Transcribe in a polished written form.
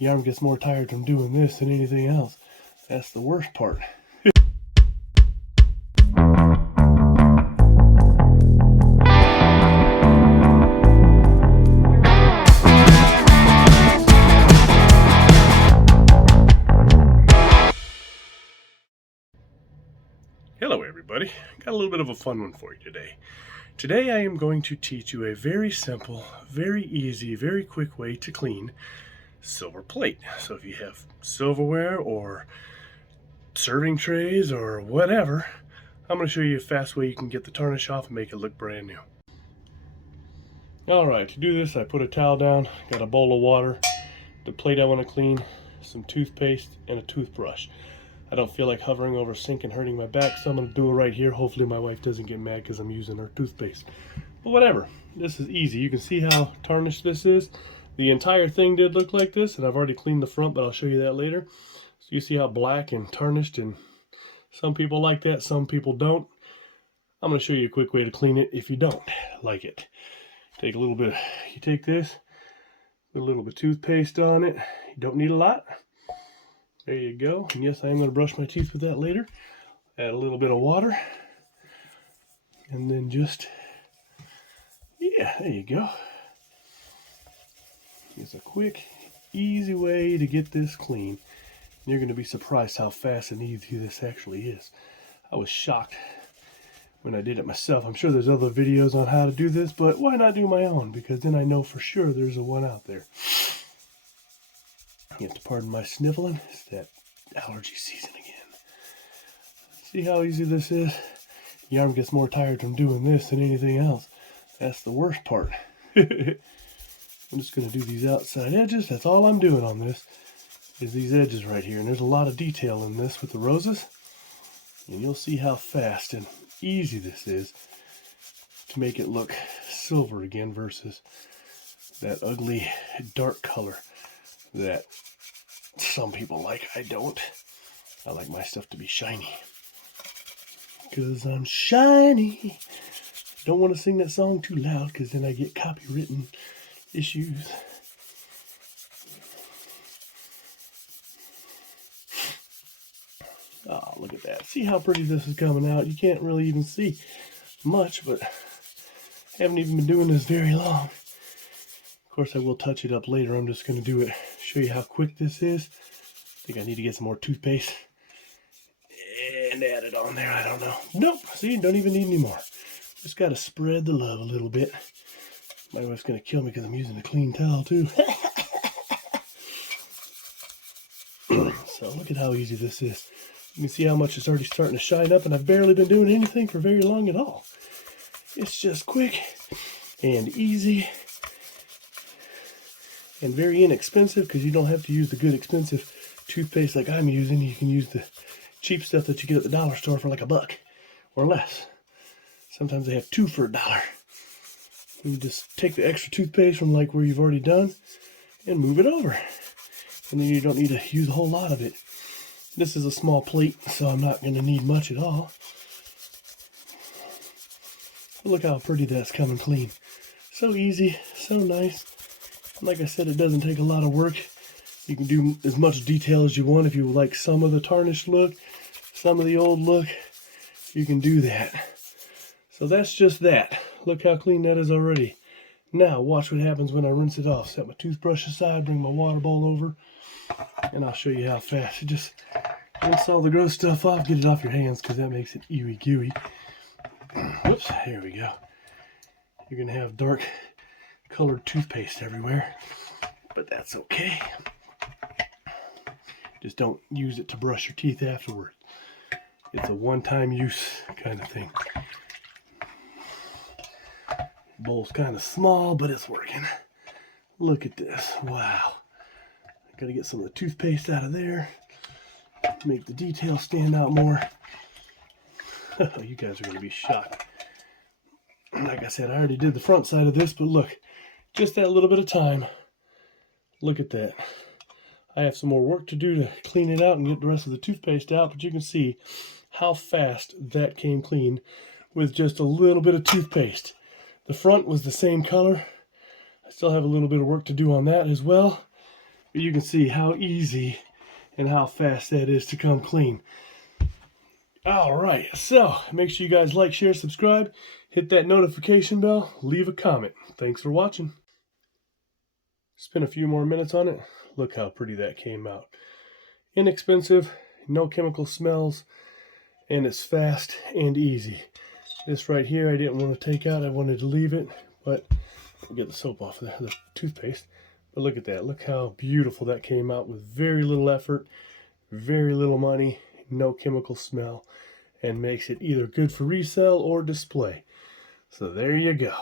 The arm gets more tired from doing this than anything else. That's the worst part. Hello everybody, got a little bit of a fun one for you today. Today I am going to teach you a very simple, very easy, very quick way to clean silver plate. So if you have silverware or serving trays or whatever, I'm going to show you a fast way you can get the tarnish off and make it look brand new. Alright, to do this I put a towel down, got a bowl of water, the plate I want to clean, some toothpaste, and a toothbrush. I don't feel like hovering over a sink and hurting my back, so I'm going to do it right here. Hopefully my wife doesn't get mad because I'm using her toothpaste. But whatever, this is easy. You can see how tarnished this is. The entire thing did look like this, and I've already cleaned the front, but I'll show you that later. So you see how black and tarnished, and some people like that, some people don't. I'm going to show you a quick way to clean it if you don't like it. Take a little bit, you take this, put a little bit of toothpaste on it. You don't need a lot. There you go. And yes, I am going to brush my teeth with that later. Add a little bit of water. And then just, yeah, there you go. It's a quick, easy way to get this clean. You're going to be surprised how fast and easy this actually is. I was shocked when I did it myself. I'm sure there's other videos on how to do this, but why not do my own? Because then I know for sure there's a one out there. You have to pardon my sniffling. It's that allergy season again. See how easy this is? The arm gets more tired from doing this than anything else. That's the worst part. I'm just going to do these outside edges. That's all I'm doing on this, is these edges right here. And there's a lot of detail in this with the roses. And you'll see how fast and easy this is to make it look silver again versus that ugly dark color that some people like. I don't. I like my stuff to be shiny. Because I'm shiny. Don't want to sing that song too loud because then I get copywritten issues. Oh, look at that. See how pretty this is coming out. You can't really even see much, but I haven't even been doing this very long. Of course, I will touch it up later. I'm just going to do it, show you how quick this is. I think I need to get some more toothpaste and add it on there. I don't know. Nope. See, don't even need any more. Just got to spread the love a little bit. My wife's going to kill me because I'm using a clean towel too. So look at how easy this is. You can see how much it's already starting to shine up, and I've barely been doing anything for very long at all. It's just quick and easy. And very inexpensive because you don't have to use the good expensive toothpaste like I'm using. You can use the cheap stuff that you get at the dollar store for like $1 or less. Sometimes they have 2 for $1. You just take the extra toothpaste from like where you've already done and move it over. And then you don't need to use a whole lot of it. This is a small plate, so I'm not going to need much at all. But look how pretty that's coming clean. So easy, so nice. Like I said, it doesn't take a lot of work. You can do as much detail as you want. If you like some of the tarnished look, some of the old look, you can do that. So that's just that. Look how clean that is already. Now watch what happens when I rinse it off. Set my toothbrush aside, bring my water bowl over, and I'll show you how fast. You just rinse all the gross stuff off, get it off your hands because that makes it ewy gooey. Whoops, here we go. You're going to have dark colored toothpaste everywhere, but that's okay. Just don't use it to brush your teeth afterward. It's a one-time use kind of thing. Bowl's kind of small, but it's working. Look at this. Wow. I gotta get some of the toothpaste out of there to make the detail stand out more. You guys are gonna be shocked. Like I said, I already did the front side of this, but look, just that little bit of time. Look at that. I have some more work to do to clean it out and get the rest of the toothpaste out, but you can see how fast that came clean with just a little bit of toothpaste. The front was the same color. I still have a little bit of work to do on that as well, But you can see how easy and how fast that is to come clean. Alright, so make sure you guys like, share, subscribe, hit that notification bell, leave a comment. Thanks for watching. Spend a few more minutes on it. Look how pretty that came out. Inexpensive, no chemical smells, and it's fast and easy. This right here I didn't want to take out, I wanted to leave it, but we'll get the soap off of the toothpaste. But look at that, look how beautiful that came out with very little effort, very little money, no chemical smell, and makes it either good for resale or display. So there you go.